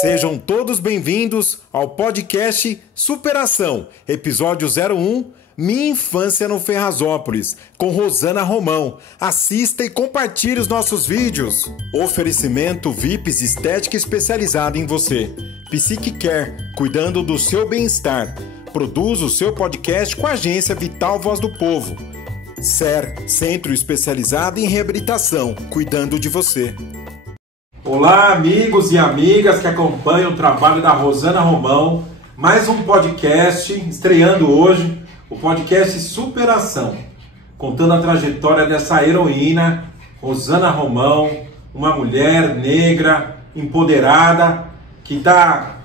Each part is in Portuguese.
Sejam todos bem-vindos ao podcast Superação, episódio 01, Minha Infância no Ferrazópolis, com Rosana Romão. Assista e compartilhe os nossos vídeos. Oferecimento VIPs Estética especializada em você. Psique Care, cuidando do seu bem-estar. Produz o seu podcast com a agência Vital Voz do Povo. SER, Centro Especializado em Reabilitação, cuidando de você. Olá, amigos e amigas que acompanham o trabalho da Rosana Romão. Mais um podcast, estreando hoje, o podcast Superação, contando a trajetória dessa heroína, Rosana Romão, uma mulher negra, empoderada, que está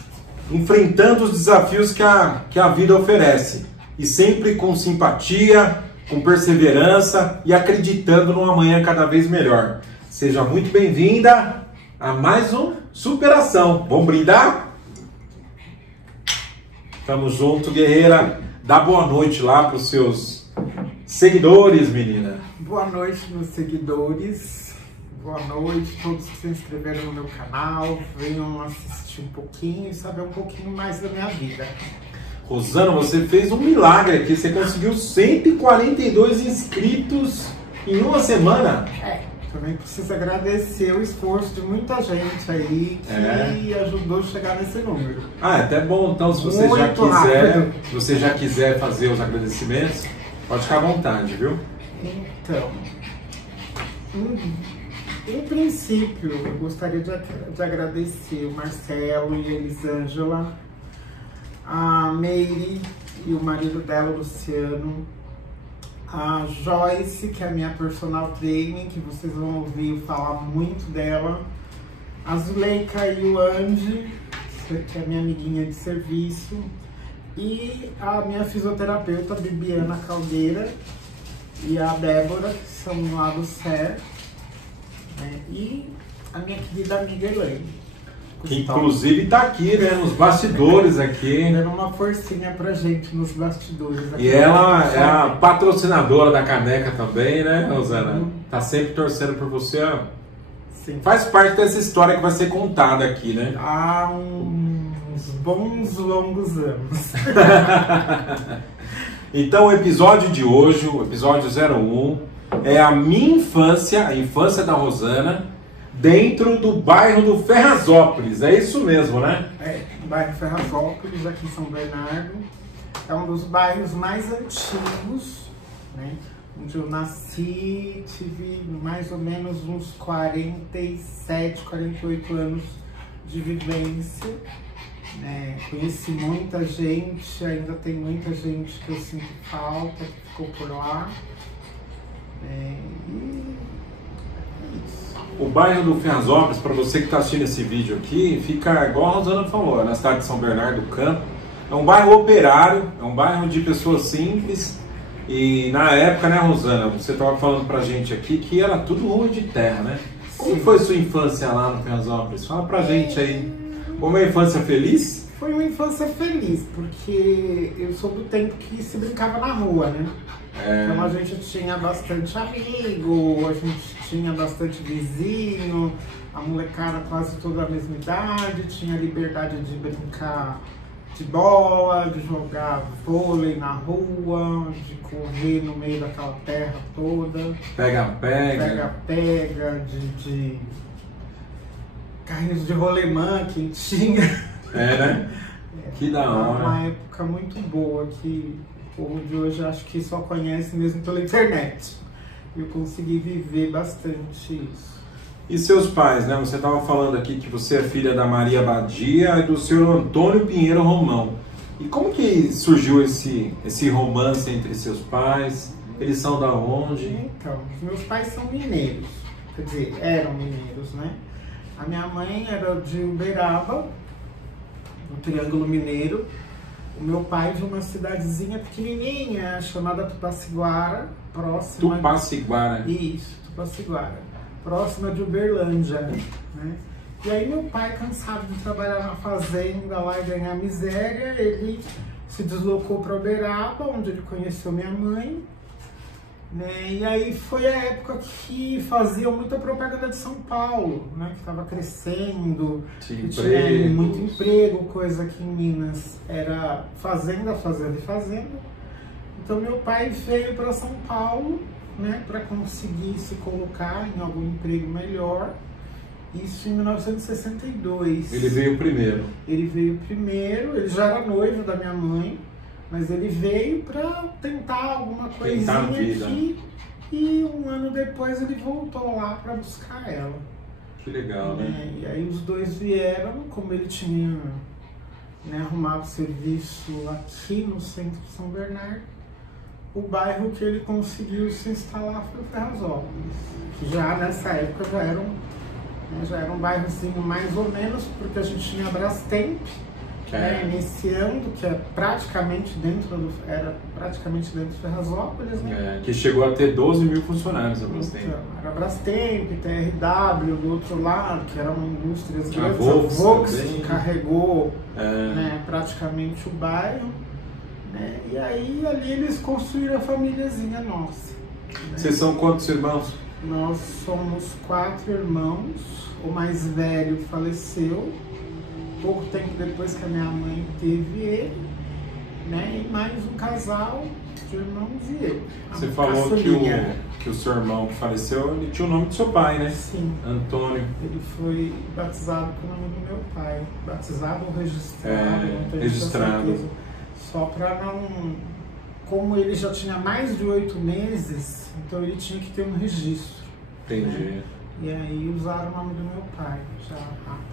enfrentando os desafios que a vida oferece. E sempre com simpatia, com perseverança e acreditando num amanhã cada vez melhor. Seja muito bem-vinda a mais um Superação. Vamos brindar? Tamo junto, guerreira. Dá boa noite lá para os seus seguidores, menina. Boa noite, meus seguidores. Boa noite, todos que se inscreveram no meu canal. Venham assistir um pouquinho e saber um pouquinho mais da minha vida. Rosana, você fez um milagre aqui. Você conseguiu 142 inscritos em uma semana. Também preciso agradecer o esforço de muita gente aí que ajudou a chegar nesse número. É até bom, então, se você já quiser fazer os agradecimentos, pode ficar à vontade, viu? Então, em princípio, eu gostaria de agradecer o Marcelo e a Elisângela, a Meire e o marido dela, o Luciano, a Joyce, que é a minha personal trainer, que vocês vão ouvir falar muito dela, a Zuleika e o Andy, que é a minha amiguinha de serviço, e a minha fisioterapeuta, Bibiana Caldeira, e a Débora, que são lá do SER, né? E a minha querida amiga Elaine. Que inclusive está aqui, né, nos bastidores aqui. Dando uma forcinha pra gente nos bastidores. E ela é a patrocinadora da caneca também, né, Rosana? Tá sempre torcendo por você. Sim. Faz parte dessa história que vai ser contada aqui, né? Há uns bons, longos anos. Então o episódio de hoje, o episódio 01, é a minha infância, a infância da Rosana, dentro do bairro do Ferrazópolis, é isso mesmo, né? O bairro Ferrazópolis, aqui em São Bernardo, é um dos bairros mais antigos, né? Onde eu nasci, tive mais ou menos uns 47, 48 anos de vivência, né? Conheci muita gente, ainda tem muita gente que eu sinto falta, que ficou por lá, e é isso. O bairro do Ferrazópolis, para você que está assistindo esse vídeo aqui, fica igual a Rosana falou, na cidade de São Bernardo do Campo. É um bairro operário, é um bairro de pessoas simples. E na época, né, Rosana, você estava falando pra gente aqui que era tudo rua de terra, né? Como foi sua infância lá no Ferrazópolis? Fala pra gente aí. Foi uma infância feliz? Foi uma infância feliz, porque eu sou do tempo que se brincava na rua, né? Então a gente tinha bastante amigo, a gente tinha bastante vizinho, a molecada quase toda a mesma idade, tinha liberdade de brincar de bola, de jogar vôlei na rua, de correr no meio daquela terra toda. Pega-pega. Pega-pega, de carrinhos de rolemã que tinha. Né? Que da hora. Uma época muito boa que o povo de hoje acho que só conhece mesmo pela internet. Eu consegui viver bastante isso. E seus pais, né? Você estava falando aqui que você é filha da Maria Badia e do senhor Antônio Pinheiro Romão. E como que surgiu esse romance entre seus pais? Eles são da onde? Então, os meus pais são mineiros. Quer dizer, eram mineiros, né? A minha mãe era de Uberaba, no Triângulo Mineiro. O meu pai de uma cidadezinha pequenininha chamada Tupaciguara, próxima... Tupaciguara. Isso, Tupaciguara. Próxima de Uberlândia, né? E aí meu pai, cansado de trabalhar na fazenda lá e ganhar miséria, ele se deslocou para Uberaba, onde ele conheceu minha mãe. né? E aí foi a época que faziam muita propaganda de São Paulo, né? Que estava crescendo, que tinha muito emprego, coisa que em Minas era fazenda, fazenda e fazenda. Então meu pai veio para São Paulo, né? Para conseguir se colocar em algum emprego melhor. Isso em 1962. Ele veio primeiro? Ele veio primeiro, ele já era noivo da minha mãe, mas ele veio para tentar alguma coisinha aqui e um ano depois ele voltou lá para buscar ela. Que legal, né? E aí os dois vieram, como ele tinha, né, arrumado serviço aqui no centro de São Bernardo, o bairro que ele conseguiu se instalar foi o Ferrazópolis, que já nessa época já era um bairrozinho mais ou menos, porque a gente tinha a Brastemp, né, iniciando, que é praticamente dentro do Ferrazópolis, né? Que chegou a ter 12 mil funcionários a Brastemp. Então, era a Brastemp, TRW, do outro lado, que eram indústrias grandes, a Volks que carregou né, praticamente o bairro, né? E aí ali eles construíram a famíliazinha nossa. Né? Vocês são quantos irmãos? Nós somos 4 irmãos, o mais velho faleceu pouco tempo depois que a minha mãe teve ele, né? E mais um casal de irmãos e eu. Você falou que o seu irmão que faleceu, ele tinha o nome do seu pai, né? Sim. Antônio. Ele foi batizado com o nome do meu pai. Batizado ou registrado? Registrado. Só para não... Como ele já tinha mais de 8 meses, então ele tinha que ter um registro. Entendi. Né? E aí usaram o nome do meu pai, já rápido.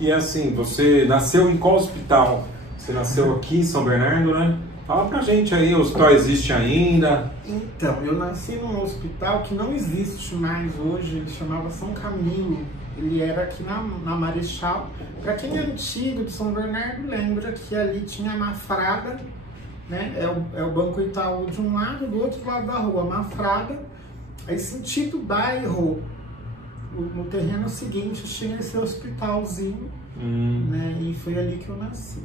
E assim, você nasceu em qual hospital? Você nasceu aqui em São Bernardo, né? Fala pra gente aí, o hospital existe ainda? Então, eu nasci num hospital que não existe mais hoje, ele chamava São Camilo. Ele era aqui na Marechal. Pra quem é antigo de São Bernardo, lembra que ali tinha a Mafrada, né? É o Banco Itaú de um lado, do outro lado da rua, Mafrada. Aí sentido bairro, no terreno seguinte tinha esse hospitalzinho, né? E foi ali que eu nasci.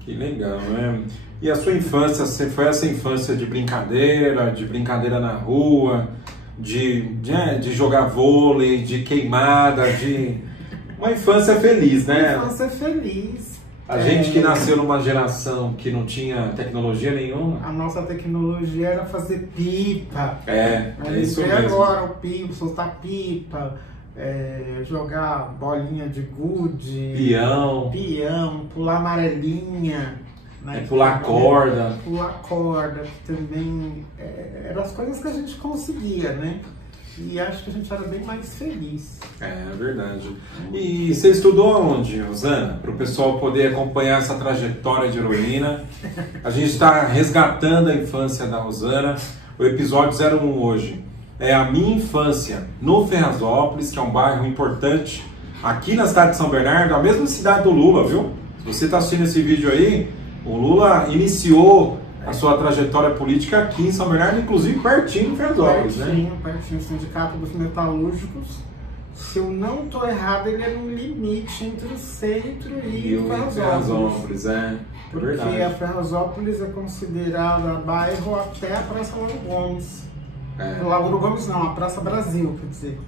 Que legal, né? E a sua infância, foi essa infância de brincadeira na rua, de jogar vôlei, de queimada, de... Uma infância feliz, né? Uma infância feliz. A gente que nasceu numa geração que não tinha tecnologia nenhuma. A nossa tecnologia era fazer pipa. É isso mesmo. Agora o pipa, soltar pipa, jogar bolinha de gude, peão, pular amarelinha, né? Pular corda. Pular corda, que também eram as coisas que a gente conseguia, né? E acho que a gente era bem mais feliz. É verdade. E você estudou aonde, Rosana? Para o pessoal poder acompanhar essa trajetória de heroína. A gente está resgatando a infância da Rosana. O episódio 01 hoje é a minha infância no Ferrazópolis, que é um bairro importante aqui na cidade de São Bernardo, a mesma cidade do Lula, viu? Se você está assistindo esse vídeo aí, o Lula iniciou a sua trajetória política aqui em São Bernardo, inclusive pertinho do Ferrazópolis, né? Pertinho, o Sindicato dos Metalúrgicos. Se eu não estou errado, ele é no limite entre o centro e o Ferrazópolis. Porque verdade. A Ferrazópolis é considerada bairro até a Praça Lauro Gomes. Lauro Gomes não, a Praça Brasil, quer dizer.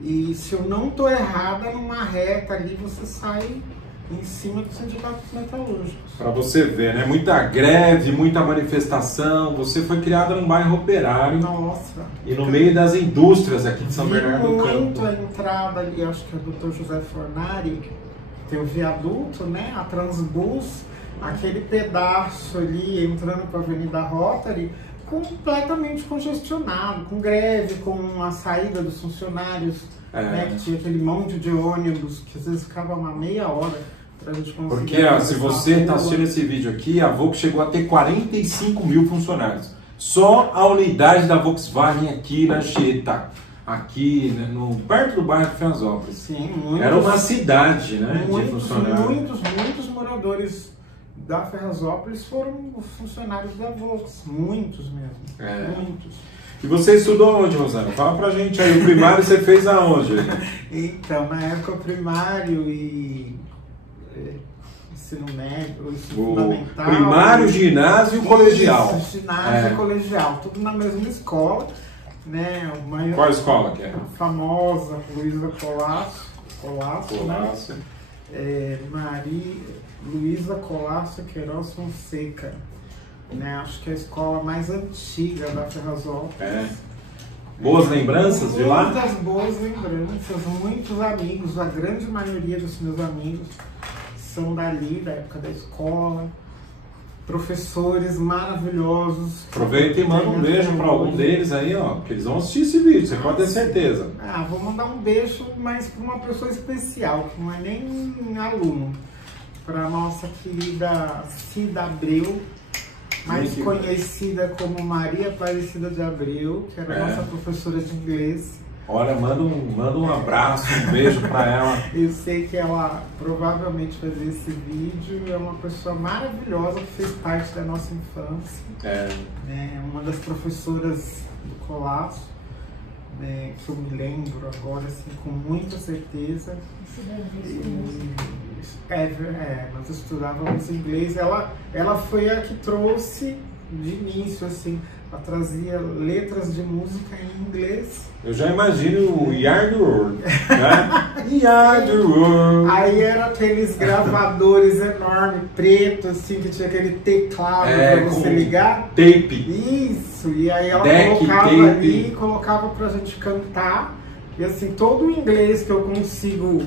E se eu não estou errada, numa reta ali você sai em cima do Sindicato dos Metalúrgicos. Para você ver, né? Muita greve, muita manifestação. Você foi criada num bairro operário. Nossa. E no meio das indústrias aqui de São Bernardo do Campo. Muito a entrada ali, acho que é do Dr. José Fornari, tem o viaduto, né? A Transbus, aquele pedaço ali entrando para a Avenida Rotary, completamente congestionado, com greve, com a saída dos funcionários, né? Que tinha aquele monte de ônibus que às vezes ficava uma meia hora. Porque se você está assistindo esse vídeo aqui, a Volks chegou a ter 45 mil funcionários. Só a unidade da Volkswagen aqui na Anchieta, aqui perto do bairro de Ferrazópolis. Sim, era uma cidade, né, de funcionários. Muitos moradores da Ferrazópolis foram funcionários da Volks. Muitos mesmo. Muitos. E você estudou onde, Rosana? Fala pra gente aí. O primário você fez aonde? Então, na época o primário ensino médio, ensino fundamental. Primário, ginásio e colegial. Ginásio e colegial, tudo na mesma escola, né? Qual escola que é? A famosa Luísa Colasso, né? Luísa Colasso Queiroz Fonseca, né? Acho que é a escola mais antiga da Ferrazópolis. Boas lembranças de lá? Muitas boas lembranças, muitos amigos, a grande maioria dos meus amigos são dali, da época da escola, professores maravilhosos. Aproveita e manda um beijo para algum deles aí, ó, porque eles vão assistir esse vídeo, você pode ter certeza. Vou mandar um beijo, mas para uma pessoa especial, que não é nem aluno, para a nossa querida Cida Abreu, mais conhecida como Maria Aparecida de Abreu, que era nossa professora de inglês. Olha, manda um abraço, um beijo para ela. Eu sei que ela provavelmente vai ver esse vídeo. É uma pessoa maravilhosa que fez parte da nossa infância. É uma das professoras do Colasso, né, que eu me lembro agora, assim, com muita certeza. Nós estudávamos inglês. Ela foi a que trouxe de início, assim, ela trazia letras de música em inglês. Eu já imagino o Yard World, né? Yard World. Aí eram aqueles gravadores enormes, pretos, assim, que tinha aquele teclado pra você ligar. Tape. Isso, e aí ela colocava ali, colocava pra gente cantar. E assim, todo o inglês que eu consigo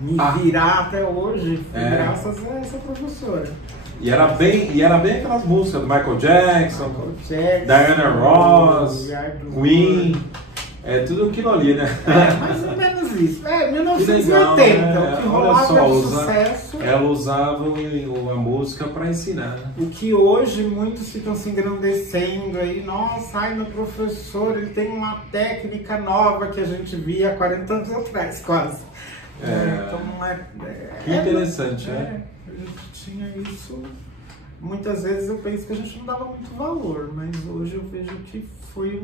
me virar até hoje, graças a essa professora. E era bem aquelas músicas do Michael Jackson, Diana Ross, Queen, tudo aquilo ali, né? Mais ou menos isso. 1980, legal, o que rolava era sucesso. Ela usava a música para ensinar. O que hoje muitos ficam se engrandecendo aí, nossa, meu professor, ele tem uma técnica nova que a gente via há 40 anos atrás, quase. Então não que interessante, né? A gente tinha isso. Muitas vezes eu penso que a gente não dava muito valor, mas hoje eu vejo que foi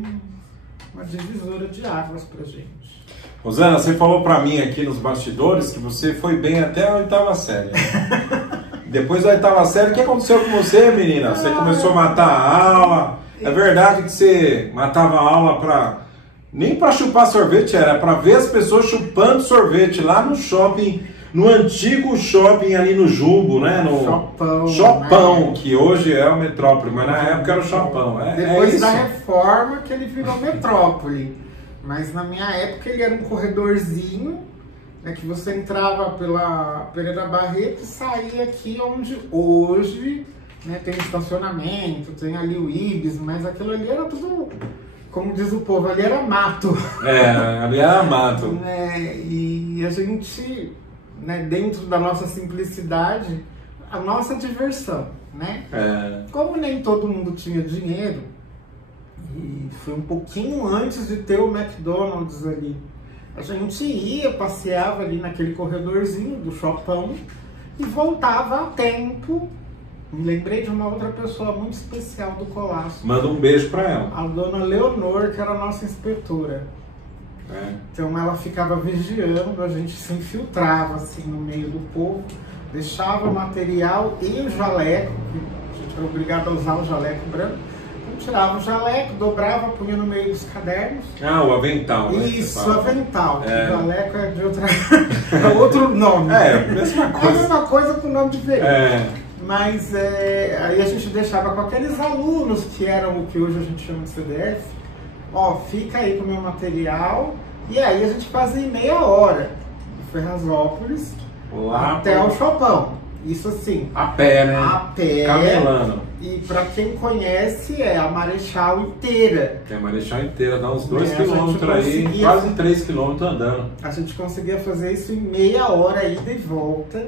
uma divisora de águas pra gente. Rosana, você falou pra mim aqui nos bastidores que você foi bem até a 8ª série. Depois da 8ª série, o que aconteceu com você, menina? Você começou a matar a aula. É verdade que você matava a aula nem pra chupar sorvete, era pra ver as pessoas chupando sorvete lá no shopping, no antigo shopping ali no Jumbo, né? No Chopão, né? Que hoje é o Metrópole, mas na época era o Chopão. Depois da reforma que ele virou Metrópole. Mas na minha época ele era um corredorzinho, né, que você entrava pela Pereira Barreto e saía aqui onde hoje, né, tem estacionamento, tem ali o Ibis, mas aquilo ali era tudo, como diz o povo, ali era mato. Ali era mato. E a gente, né, dentro da nossa simplicidade, a nossa diversão, né? Como nem todo mundo tinha dinheiro, e foi um pouquinho antes de ter o McDonald's ali, a gente ia, passeava ali naquele corredorzinho do Chopão e voltava a tempo. Me lembrei de uma outra pessoa muito especial do Colasso. Manda um beijo pra ela. A dona Leonor, que era a nossa inspetora. Então ela ficava vigiando, a gente se infiltrava assim no meio do povo, deixava o material e o jaleco, a gente era obrigado a usar o jaleco branco. Então tirava o jaleco, dobrava, punha no meio dos cadernos. O avental, né? Isso, o avental. O jaleco é de outra... é outro nome. A mesma coisa. É a mesma coisa com nome diferente. Mas aí a gente deixava com aqueles alunos que eram o que hoje a gente chama de CDF. Fica aí com o meu material. E aí a gente fazia em meia hora de Ferrazópolis até o Chopão. Isso assim. A pé, né? A pé. Camelando. E pra quem conhece, é a Marechal inteira. Que é a Marechal inteira, dá uns 2 km aí, quase 3 km andando. A gente conseguia fazer isso em meia hora, ida e volta.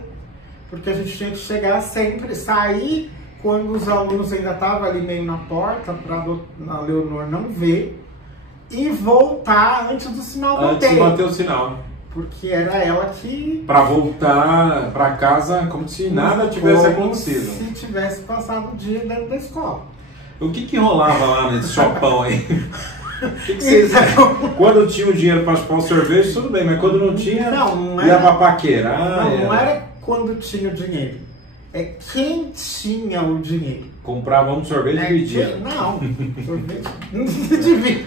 Porque a gente tinha que chegar sempre, sair quando os alunos ainda estavam ali meio na porta, para a Leonor não ver, e voltar antes do sinal bater. Antes de bater o sinal. Porque era ela que... Para voltar para casa como se nada tivesse acontecido. Se tivesse passado o dia dentro da escola. O que rolava lá nesse Chopão aí? Vocês... Quando tinha o dinheiro para chupar o sorvete, tudo bem, mas quando não tinha, ia para paquerar. Não era quando tinha o dinheiro. É quem tinha o dinheiro. Comprava um sorvete e dividia. Não, sorvete não divide.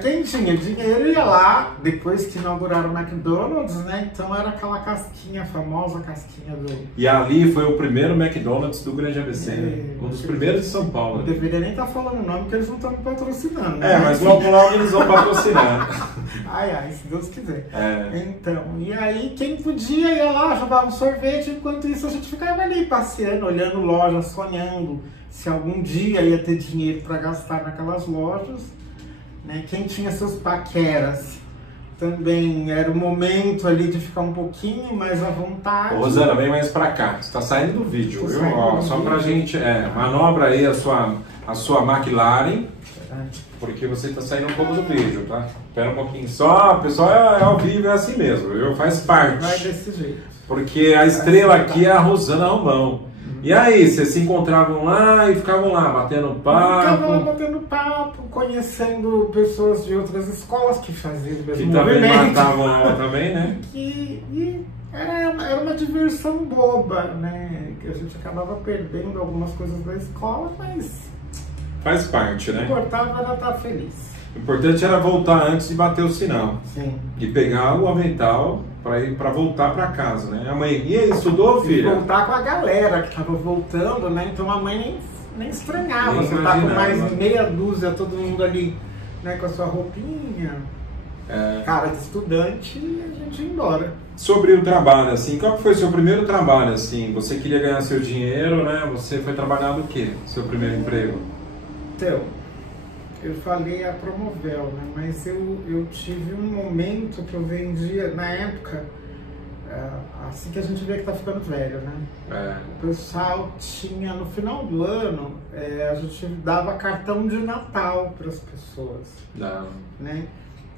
Quem tinha dinheiro ia lá, depois que inauguraram o McDonald's, né? Então era aquela casquinha, a famosa casquinha do... E ali foi o primeiro McDonald's do Grande ABC, né? Um dos primeiros de São Paulo. Não deveria nem estar falando o nome, porque eles não estão me patrocinando. Né? Mas logo eles vão patrocinar. Ai, se Deus quiser. Então, e aí quem podia ia lá, jogava um sorvete, enquanto isso a gente ficava ali passeando, olhando lojas, sonhando se algum dia ia ter dinheiro para gastar naquelas lojas, né? Quem tinha seus paqueras também era o momento ali de ficar um pouquinho mais à vontade. Ô, Rosana, vem mais pra cá, você tá saindo do vídeo, viu? Ó, só pra gente, manobra aí a sua McLaren, porque você tá saindo um pouco do vídeo, tá? Espera um pouquinho só, pessoal, é ao vivo, é assim mesmo, viu? Faz parte. Vai desse jeito. Porque a estrela aqui é a Rosana Romão. E aí, vocês se encontravam lá e ficavam lá batendo papo? Ficavam lá batendo papo, conhecendo pessoas de outras escolas que faziam o mesmo que também movimento. matavam aula também, né? E era uma diversão boba, né? Que a gente acabava perdendo algumas coisas da escola, mas... Faz parte, né? O que importava era estar feliz. O importante era voltar antes de bater o sinal. Sim. E pegar o avental para voltar para casa, né? A mãe, e aí, estudou, filha? E voltar com a galera que tava voltando, né? Então a mãe nem estranhava. Nem você tá com imaginava. mais meia dúzia, todo mundo ali, né? Com a sua roupinha. Cara de estudante, e a gente ia embora. Sobre o trabalho, assim, qual foi o seu primeiro trabalho, assim? Você queria ganhar seu dinheiro, né? Você foi trabalhar do quê? Seu primeiro emprego? Então, eu falei a Promovel, né? Mas eu tive um momento que eu vendia, na época, assim que a gente vê que tá ficando velho, né? O pessoal tinha, no final do ano, a gente dava cartão de Natal para as pessoas. Né?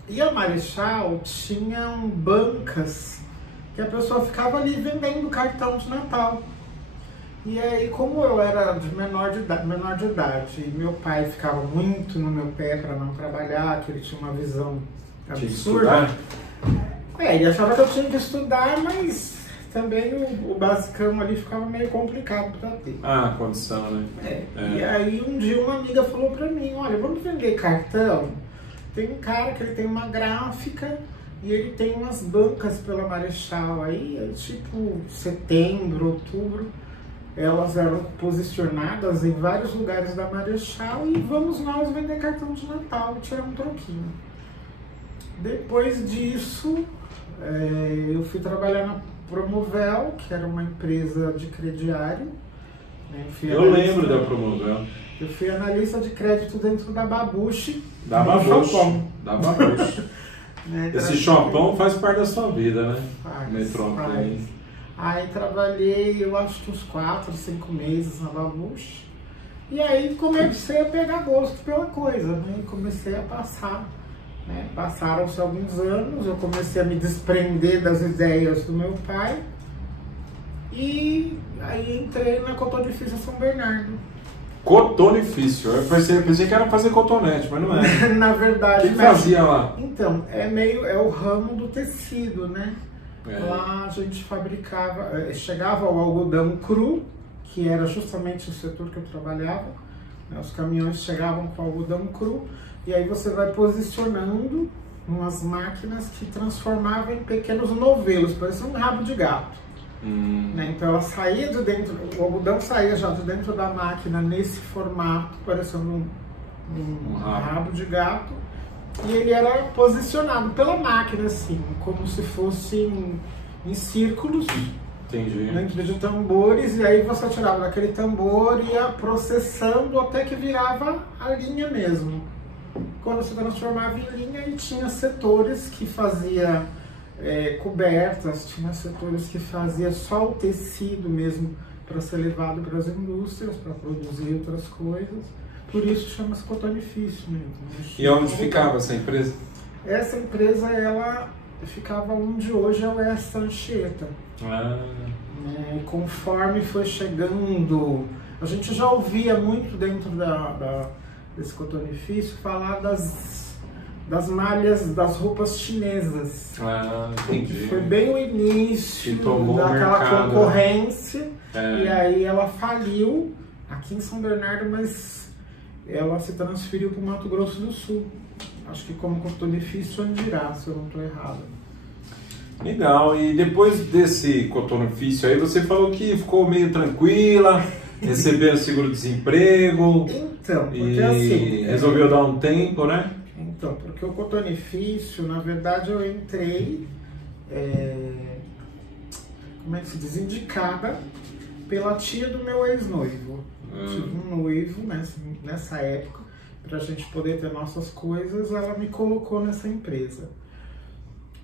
E a Marechal tinham bancas que a pessoa ficava ali vendendo cartão de Natal. E aí, como eu era de menor de idade e meu pai ficava muito no meu pé para não trabalhar, que ele tinha uma visão absurda, ele achava que eu tinha que estudar, mas também o basicão ali ficava meio complicado para ter. Ah, condição, né? E aí um dia uma amiga falou para mim, olha, vamos vender cartão? Tem um cara que ele tem uma gráfica e ele tem umas bancas pela Marechal, aí tipo setembro, outubro, elas eram posicionadas em vários lugares da Marechal e vamos nós vender cartão de Natal e tirar um troquinho. Depois disso, eu fui trabalhar na Promovel, que era uma empresa de crediário. Né? Eu lembro da Promovel. Eu fui analista de crédito dentro da Babuche. Da Babuche. Né? Esse Chopão faz parte da sua vida, né? Faz. Aí trabalhei, eu acho que uns 4, 5 meses na Babuche. E aí comecei a pegar gosto pela coisa, né? Comecei a passar. Né? Passaram-se alguns anos, eu comecei a me desprender das ideias do meu pai. E aí entrei na Cotonifício São Bernardo. Cotonifício? Eu pensei que era fazer cotonete, mas não é. Na verdade, o que fazia lá? Então, é o ramo do tecido, né? Lá a gente fabricava, chegava ao algodão cru, que era justamente o setor que eu trabalhava, né? Os caminhões chegavam com algodão cru, e aí você vai posicionando umas máquinas que transformavam em pequenos novelos, parecia um rabo de gato. Né? Então ela saía de dentro, o algodão saía já de dentro da máquina nesse formato, parecendo um rabo de gato. E ele era posicionado pela máquina, assim, como se fosse em círculos. Entendi. Dentro de tambores, e aí você tirava daquele tambor e ia processando até que virava a linha mesmo. Quando você transformava em linha, e tinha setores que fazia cobertas, tinha setores que fazia só o tecido mesmo para ser levado para as indústrias, para produzir outras coisas. Por isso chama-se Cotonifício mesmo. E onde ficava essa empresa? Essa empresa, ela ficava onde hoje é o Oeste Anchieta. Conforme foi chegando, a gente já ouvia muito dentro desse Cotonifício falar das malhas das roupas chinesas. Ah, entendi. Foi bem o início daquela mercado, concorrência. E aí ela faliu aqui em São Bernardo, mas ela se transferiu para o Mato Grosso do Sul. Acho que como cotonifício Andirá, se eu não estou errado. Legal. E depois desse cotonifício aí, você falou que ficou meio tranquila, recebeu seguro-desemprego. Então, porque e assim... resolveu dar um tempo, né? Então, porque o cotonifício, na verdade, eu entrei, como é que se diz, indicada pela tia do meu ex-noivo. Tive um noivo nessa época, para a gente poder ter nossas coisas, ela me colocou nessa empresa.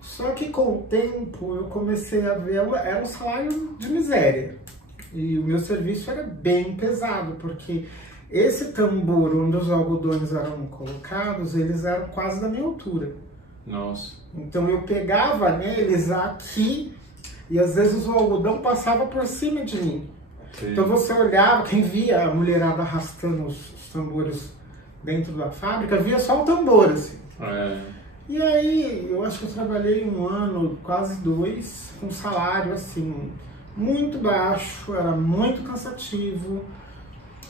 Só que com o tempo eu comecei a ver, era um salário de miséria. E o meu serviço era bem pesado, porque esse tambor onde os algodões eram colocados, eles eram quase da minha altura. Nossa. Então eu pegava neles aqui e às vezes o algodão passava por cima de mim. Sim. Então você olhava, quem via a mulherada arrastando os tambores dentro da fábrica, via só o tambor, assim. E aí, eu acho que eu trabalhei 1 ano, quase 2, com salário, assim, muito baixo, era muito cansativo.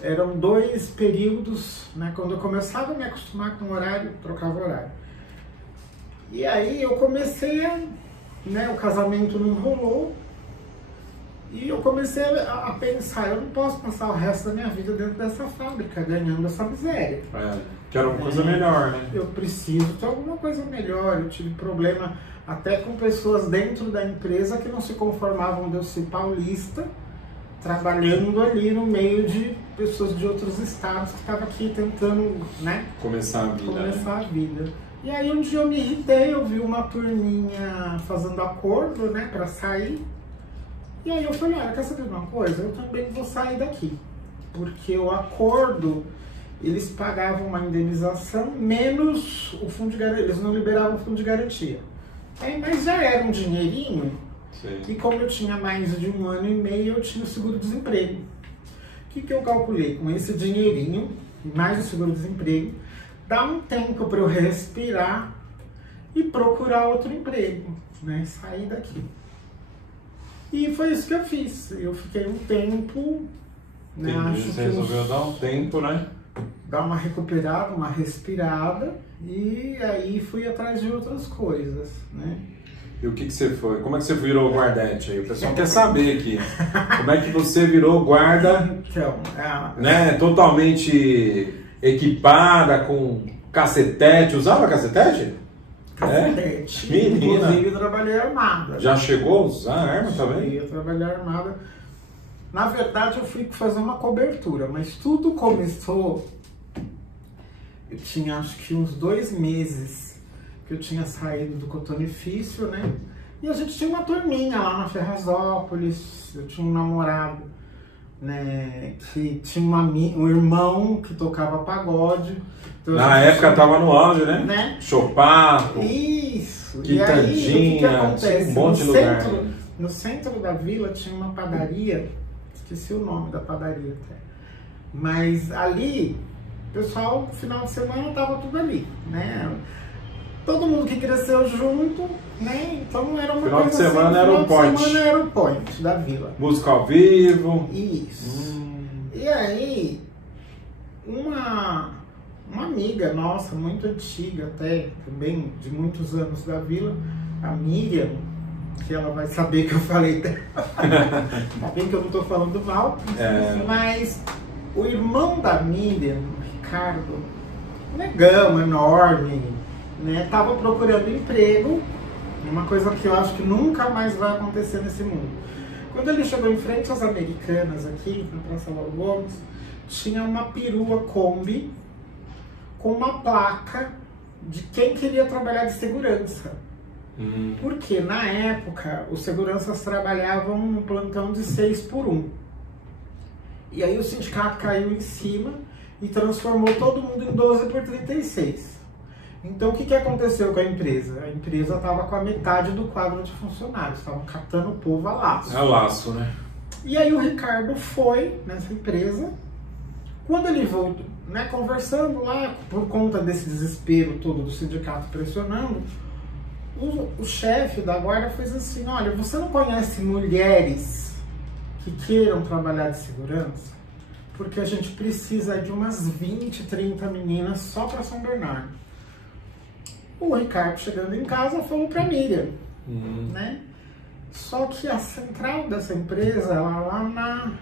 Eram 2 períodos, né? Quando eu começava a me acostumar com o horário, trocava horário. E aí eu comecei o casamento não rolou, e eu comecei a pensar, eu não posso passar o resto da minha vida dentro dessa fábrica, ganhando essa miséria. Quero uma coisa melhor, né? Eu preciso ter alguma coisa melhor. Eu tive problema até com pessoas dentro da empresa que não se conformavam de eu ser paulista, trabalhando ali no meio de pessoas de outros estados que estavam aqui tentando, começar a vida. E aí um dia eu me irritei, eu vi uma turminha fazendo acordo, para sair. E aí eu falei, olha, quer saber de uma coisa? Eu também vou sair daqui. Porque o acordo, eles pagavam uma indenização menos o fundo de garantia, eles não liberavam o fundo de garantia. Mas já era um dinheirinho. Sim. E como eu tinha mais de 1 ano e meio, eu tinha o seguro-desemprego. O que eu calculei? Com esse dinheirinho, mais o seguro-desemprego, dá um tempo para eu respirar e procurar outro emprego, sair daqui. E foi isso que eu fiz. Eu fiquei um tempo, acho que você resolveu dar um tempo, dar uma recuperada, uma respirada, e aí fui atrás de outras coisas, E o que você foi? Como é que você virou guardete aí? O pessoal quer saber aqui. Como é que você virou guarda, então, totalmente equipada, com cacetete? Usava cacetete? Cacetete. Menina. Inclusive eu trabalhei armada. Já chegou a usar arma também? Eu trabalhei armada. Na verdade eu fui fazer uma cobertura, mas tudo começou... Eu tinha acho que uns 2 meses que eu tinha saído do cotonifício, E a gente tinha uma turminha lá na Ferrazópolis. Eu tinha um namorado, que tinha um irmão que tocava pagode. Então, na época tava no auge, Chopato. Isso. Quitandinha, e aí, o que acontece? um monte de lugar. No centro da vila tinha uma padaria, esqueci o nome da padaria até. Mas ali, o pessoal, no final de semana, tava tudo ali, Todo mundo que cresceu junto, Então era uma final coisa de semana assim, era o point. Final de semana era o point da vila. Música ao vivo. Isso. E aí, uma amiga nossa, muito antiga até, também de muitos anos da vila, a Miriam, que ela vai saber que eu falei dela. Tá bem que eu não tô falando mal, mas o irmão da Miriam, o Ricardo, negão, enorme, tava procurando emprego, uma coisa que eu acho que nunca mais vai acontecer nesse mundo. Quando ele chegou em frente às Americanas aqui, na Praça Lauro Gomes, tinha uma perua Kombi com uma placa de quem queria trabalhar de segurança. Porque na época os seguranças trabalhavam no plantão de 6 por 1. E aí o sindicato caiu em cima e transformou todo mundo em 12 por 36. Então o que aconteceu com a empresa? A empresa estava com a metade do quadro de funcionários, estavam catando o povo a laço. A laço, E aí o Ricardo foi nessa empresa Quando ele voltou, né, conversando lá, por conta desse desespero todo do sindicato pressionando, o chefe da guarda fez assim: olha, você não conhece mulheres que queiram trabalhar de segurança? Porque a gente precisa de umas 20, 30 meninas só para São Bernardo. O Ricardo, chegando em casa, falou para Miriam, né? Só que a central dessa empresa, ela lá na...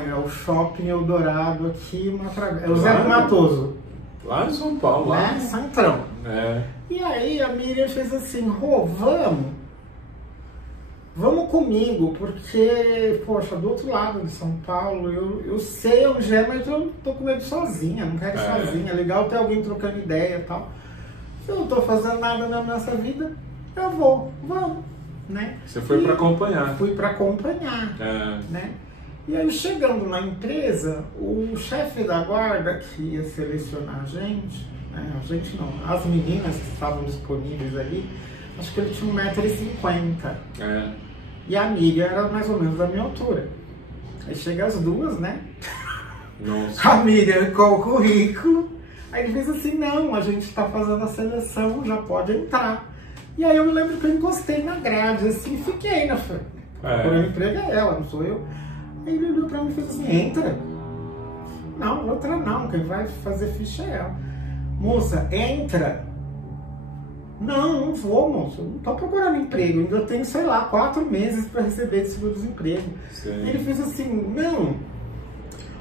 é o Shopping Eldorado aqui, é o Zé do Matoso. Lá em São Paulo, lá. Né? Centrão. É. E aí a Miriam fez assim: Rô, vamos comigo, porque, poxa, do outro lado de São Paulo, eu sei onde é, mas eu tô com medo sozinha, não quero ir sozinha. É legal ter alguém trocando ideia e tal. Se eu não tô fazendo nada na nossa vida, eu vamos, né? Você foi para acompanhar. Fui para acompanhar, né? E aí, chegando na empresa, o chefe da guarda que ia selecionar a gente, né? A gente não, as meninas que estavam disponíveis ali, acho que ele tinha 1,50 m. E a Miriam era mais ou menos da minha altura. Aí chega as duas, né? Nossa. A Miriam com o currículo. Aí ele fez assim: não, a gente está fazendo a seleção, já pode entrar. E aí eu me lembro que eu encostei na grade, assim, e fiquei na frente. Procurando emprego é ela, não sou eu. Aí ele olhou pra mim e fez assim: entra. Não, outra não, quem vai fazer ficha é ela. Moça, entra. Não vou, moço, eu não tô procurando emprego, ainda tenho, sei lá, 4 meses para receber de seguro-desemprego. Ele fez assim: não,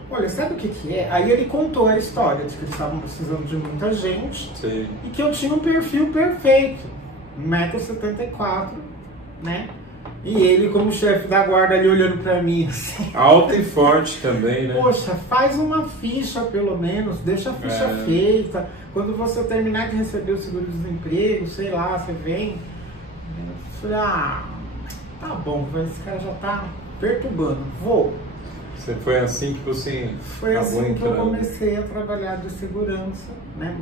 olha, sabe o que é? Aí ele contou a história de que eles estavam precisando de muita gente. Sim. E que eu tinha um perfil perfeito, 1,74 m, né? E ele, como chefe da guarda, ali olhando pra mim assim. Alto e forte também, né? Poxa, faz uma ficha pelo menos, deixa a ficha feita. Quando você terminar de receber o seguro-desemprego, sei lá, você vem. Eu falei: tá bom, esse cara já tá perturbando, vou. Você foi assim que você... Foi assim que eu comecei a trabalhar de segurança, né?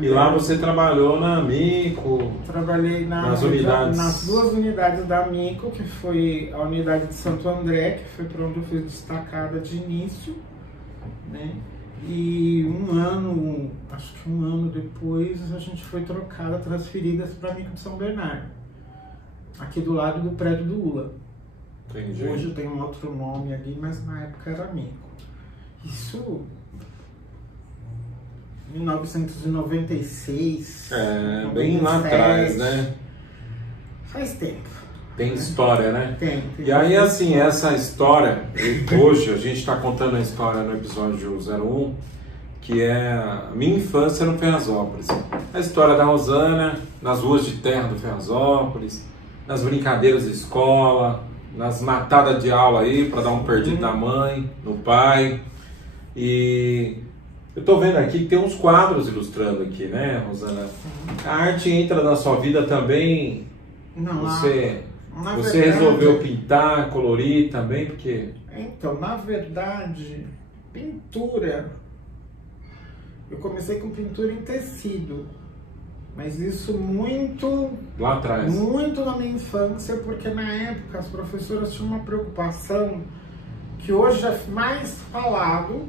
E lá você trabalhou na Amico? Trabalhei nas duas unidades da Amico, que foi a unidade de Santo André, que foi para onde eu fui destacada de início, né? E acho que um ano depois, a gente foi transferida para a Amico de São Bernardo, aqui do lado do prédio do ULA. Entendi. Hoje tem um outro nome ali, mas na época era Amico. Isso 1996. Bem lá atrás, né? Faz tempo. Tem história, né? Tem. E aí, assim, essa história, hoje a gente está contando a história no episódio 01, que é a minha infância no Ferrazópolis. A história da Rosana, nas ruas de terra do Ferrazópolis, nas brincadeiras de escola, nas matadas de aula aí, para dar um perdido na mãe, no pai. E eu tô vendo aqui que tem uns quadros ilustrando aqui, né, Rosana? A arte entra na sua vida também. Não, você verdade, resolveu pintar, colorir também, porque... Então, na verdade, pintura... Eu comecei com pintura em tecido. Mas isso muito... Lá atrás. Muito na minha infância, porque na época as professoras tinham uma preocupação que hoje é mais falado,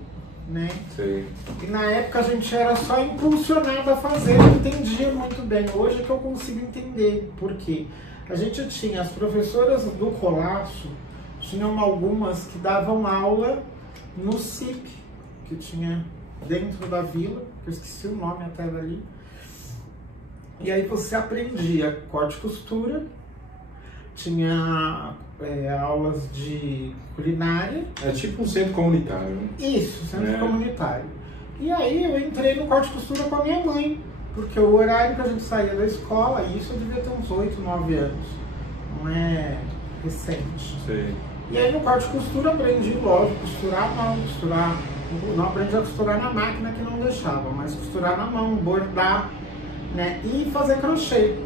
né? Sim. E na época a gente era só impulsionado a fazer, não entendia muito bem. Hoje é que eu consigo entender por quê. A gente tinha as professoras do Colasso, tinham algumas que davam aula no CIP, que tinha dentro da vila, que eu esqueci o nome até dali. E aí você aprendia corte e costura, tinha aulas de culinária. É tipo um centro comunitário, né? Isso, centro comunitário. E aí eu entrei no corte e costura com a minha mãe, porque o horário que a gente saía da escola, isso eu devia ter uns 8, 9 anos, não é recente. Sim. E aí no corte e costura aprendi, lógico, costurar a mão, não aprendi a costurar na máquina que não deixava, mas costurar na mão, bordar, né, e fazer crochê.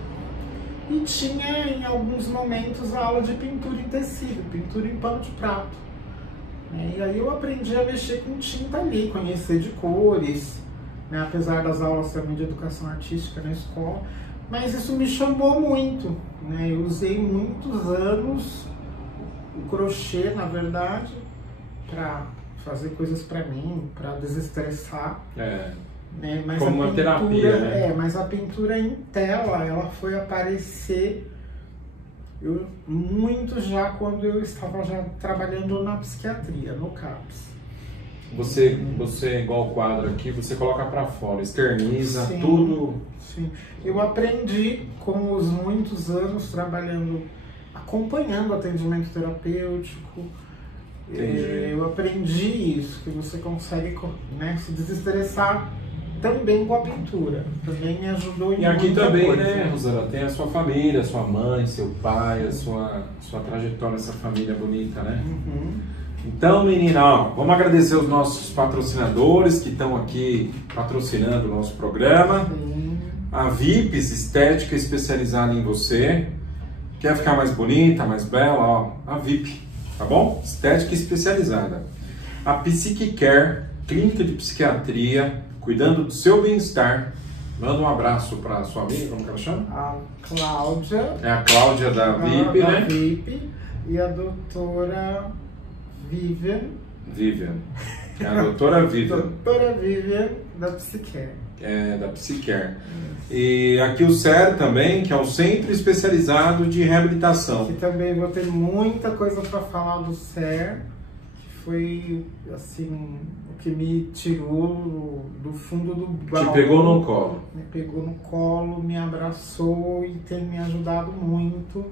E tinha em alguns momentos a aula de pintura em tecido, pintura em pano de prato. E aí eu aprendi a mexer com tinta ali, conhecer de cores, né, apesar das aulas também de educação artística na escola, mas isso me chamou muito, né? Eu usei muitos anos o crochê, na verdade, para fazer coisas para mim, para desestressar. Né? Mas como uma terapia, né? Mas a pintura em tela, ela foi aparecer muito já quando eu estava já trabalhando na psiquiatria, no CAPS. Você igual o quadro aqui, você coloca para fora, externiza, sim, tudo. Sim, eu aprendi com os muitos anos trabalhando, acompanhando atendimento terapêutico. Eu aprendi isso, que você consegue, né, se desestressar também com a pintura. Também me ajudou em E aqui muita também, coisa. né, Rosana, tem a sua família, sua mãe, seu pai, a sua trajetória, essa família bonita, né? Uhum. Então, menina, ó, vamos agradecer os nossos patrocinadores que estão aqui patrocinando o nosso programa. Sim. A VIPs, estética especializada em você. Quer ficar mais bonita, mais bela? Ó, a VIP, tá bom? Estética especializada. A Psique Care, clínica de psiquiatria, cuidando do seu bem-estar. Manda um abraço para sua amiga, como que ela chama? A Cláudia. É a Cláudia da VIP, da né? VIP, e a doutora Vivian. Vivian. É a doutora Vivian. Doutora Vivian da Psiquer. É, da Psiquer. E aqui o CER também, que é um centro especializado de reabilitação. Que também vou ter muita coisa para falar do CER, que foi, assim, o que me tirou do fundo do baú. Te pegou no colo. Me pegou no colo, me abraçou e tem me ajudado muito.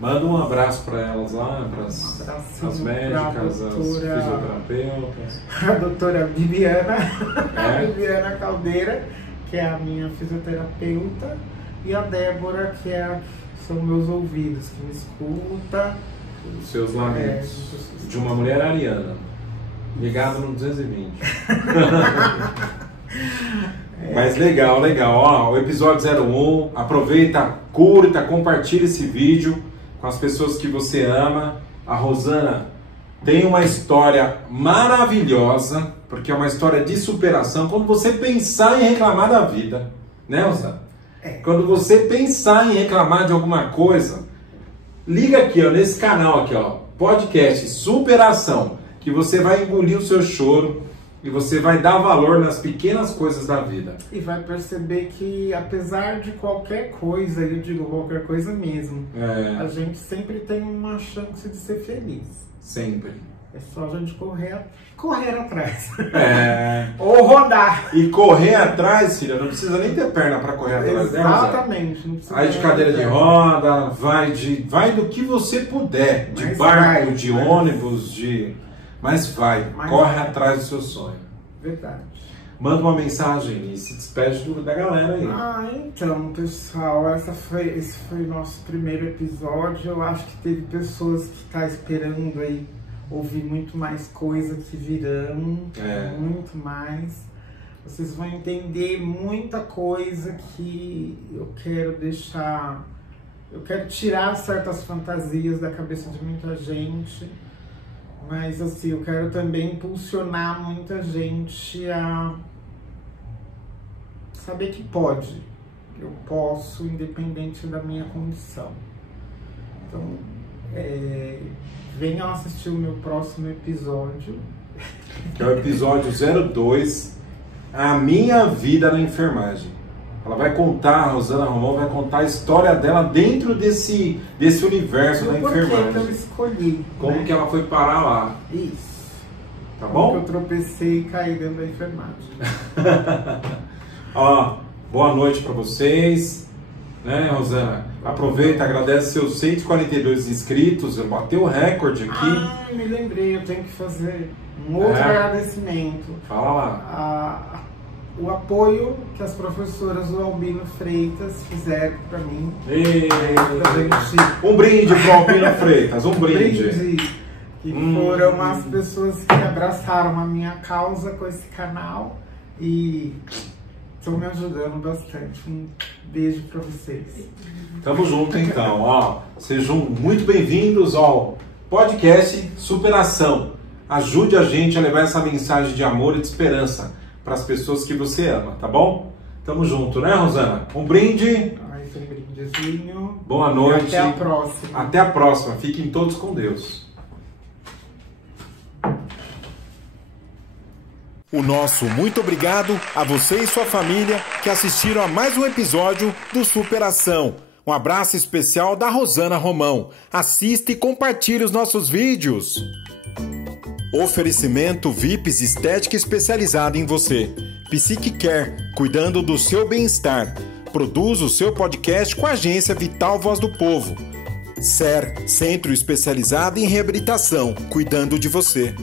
Manda um abraço para elas lá, para as médicas, as fisioterapeutas. A doutora Viviana, É? Viviana Caldeira, que é a minha fisioterapeuta, e a Débora, que são meus ouvidos, que me escuta. Os seus lamentos. De uma mulher ariana, ligado no 220. Mas legal, legal. Ó, o episódio 01, aproveita, curta, compartilha esse vídeo com as pessoas que você ama. A Rosana tem uma história maravilhosa, porque é uma história de superação. Quando você pensar em reclamar da vida, né, Rosana? Quando você pensar em reclamar de alguma coisa, liga aqui, ó, nesse canal aqui, ó, podcast Superação, que você vai engolir o seu choro e você vai dar valor nas pequenas coisas da vida. E vai perceber que, apesar de qualquer coisa, eu digo qualquer coisa mesmo, a gente sempre tem uma chance de ser feliz. Sempre. É só a gente correr atrás. Ou rodar. E correr atrás, filha, não precisa nem ter perna para correr atrás dela. Exatamente. Não precisa Vai de cadeira de roda, vai do que você puder, de barco, de ônibus, mas corre atrás do seu sonho. Verdade. Manda uma mensagem e se despede da galera aí. Então, pessoal, esse foi o nosso primeiro episódio. Eu acho que teve pessoas que estão esperando aí ouvir muito mais coisa que virão, muito mais. Vocês vão entender muita coisa que eu quero deixar. Eu quero tirar certas fantasias da cabeça de muita gente. Mas assim, eu quero também impulsionar muita gente a saber que pode. Eu posso, independente da minha condição. Então, venham assistir o meu próximo episódio. Que é o episódio 02, A Minha Vida na Enfermagem. Ela vai contar, a Rosana Romão vai contar a história dela dentro desse universo da enfermagem. Por que eu escolhi. Como que ela foi parar lá. Isso. Tá bom? Como que eu tropecei e caí dentro da enfermagem. Ó, boa noite pra vocês. Né, Rosana? Aproveita, agradece seus 142 inscritos. Eu bati o recorde aqui. Me lembrei, eu tenho que fazer um outro agradecimento. Fala lá. O apoio que as professoras do Albino Freitas fizeram para mim. Um brinde pro Albino Freitas, um brinde. Que foram as pessoas que abraçaram a minha causa com esse canal e estão me ajudando bastante. Um beijo para vocês. Tamo junto então, ó. Sejam muito bem-vindos ao podcast Superação. Ajude a gente a levar essa mensagem de amor e de esperança para as pessoas que você ama, tá bom? Tamo junto, né, Rosana? Um brinde. Um brindezinho. Boa noite. E até a próxima. Até a próxima. Fiquem todos com Deus. O nosso muito obrigado a você e sua família que assistiram a mais um episódio do Superação. Um abraço especial da Rosana Romão. Assista e compartilhe os nossos vídeos. Oferecimento VIPs Estética especializada em você. Psique Care, cuidando do seu bem-estar. Produza o seu podcast com a agência Vital Voz do Povo. SER, Centro Especializado em Reabilitação, cuidando de você.